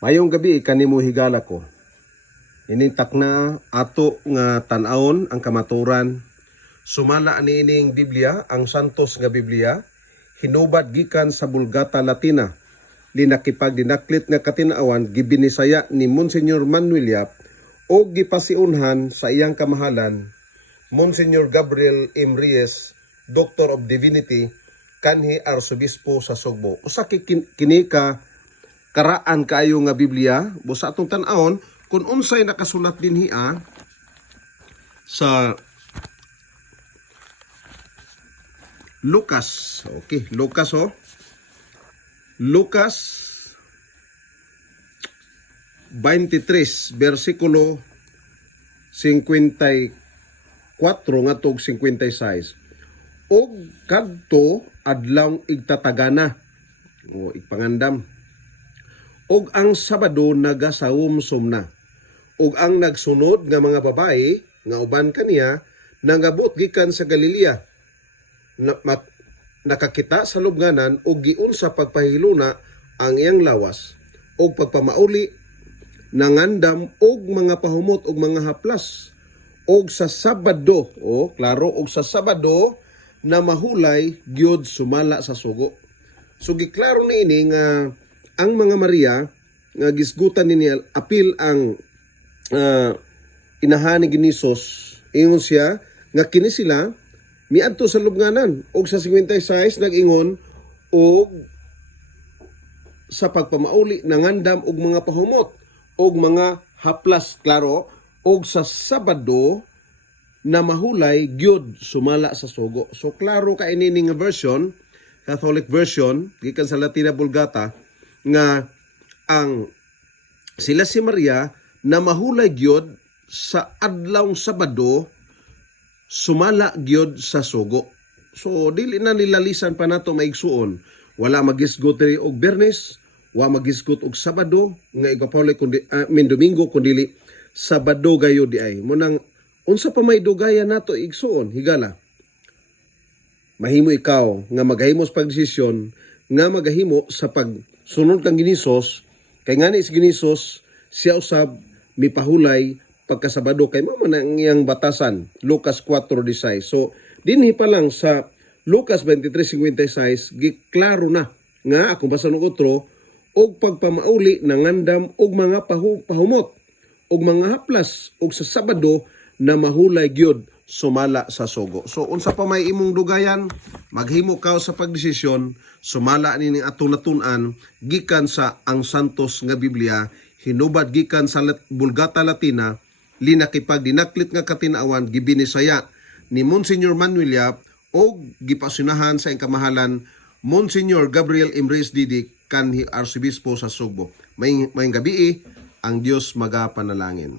Mayong gabi kanimo higala ko. Inintak na ato nga tan-awon ang kamaturan. Sumala niining Biblia, ang santos nga Biblia, hinubad gikan sa Bulgata Latina. Linakipag dinaklit nga katinawan gibinisaya ni Monsignor Manuel Yap o gipasiunhan sa iyang kamahalan Monsignor Gabriel M. Reyes, Doctor of Divinity, kanhi Arsobispo sa Sugbo. Usa kini ka karaan kaayo nga Biblia, busa atong tan-awon kung unsay nakasulat dinhi sa Lucas. Okay, Lucas Lucas 23 bersikulo 54 ngadtog 56. Og kadto adlaw igtatagana o igpangandam. Og ang Sabado nagasawumsom na. Og ang nagsunod nga mga babae nga uban kaniya nangabot gikan sa Galilea. Nakakita sa lubnganan og giun sa pagpahiluna ang iyang lawas og pagpamauli nangandam og mga pahumot og mga haplas. Og sa Sabado, klaro, og sa Sabado na mahulay gyud sumala sa sugo. So giklaro niini nga ang mga Maria nga gisgutan ni apil ang inahan ni Ginisos, ingon siya nga kini sila miadto sa lubnganan og sa 56 nag-ingon og sa pagpamauli nangandam og mga pahumot og mga haplas, klaro, og sa Sabado na mahulay gyud sumala sa sugo. So klaro ka ini nga version, Catholic version gikan sa Latina Vulgata, nga ang sila si Maria na mahulay gyud sa adlawng Sabado sumala gyud sa sugo. So dili na nilalisan pa nato maigsuon, wala magisgot diri og Biyernes, wa magisgot og Sabado nga igapawlay kundi Domingo kundi Sabado gayo di ay. Munang unsa pa may dugayan nato igsuon higala. Mahimo ikaw nga maghimo sa pagdesisyon nga maghimo sa sunod kang Ginisos, kay ngani si Ginisos siya usab mipahulay pagkasabado kay mao man ang iyang batasan, Lucas 4:16. So dinhi pa lang sa Lucas 23:56 giklaro na nga akong basa ng otro og pagpamauli nangandam og mga pahumot og mga haplas og sa Sabado na mahulay gyud sumala sa sugo. So unsa pa may imong dugayan, maghimo ka sa pagdesisyon, sumala nining atong natun-an gikan sa ang santos nga Biblia, hinubad gikan sa Bulgata Latina, linakipag dinaklit nga katinawan gibinisaya ni Monsignor Manuel Yap o gipasunahan sa kamahalan Monsignor Gabriel M. Reyes Didik kanhi Arsobispo sa Sugbo. May gabi ang Dios magapanalangin.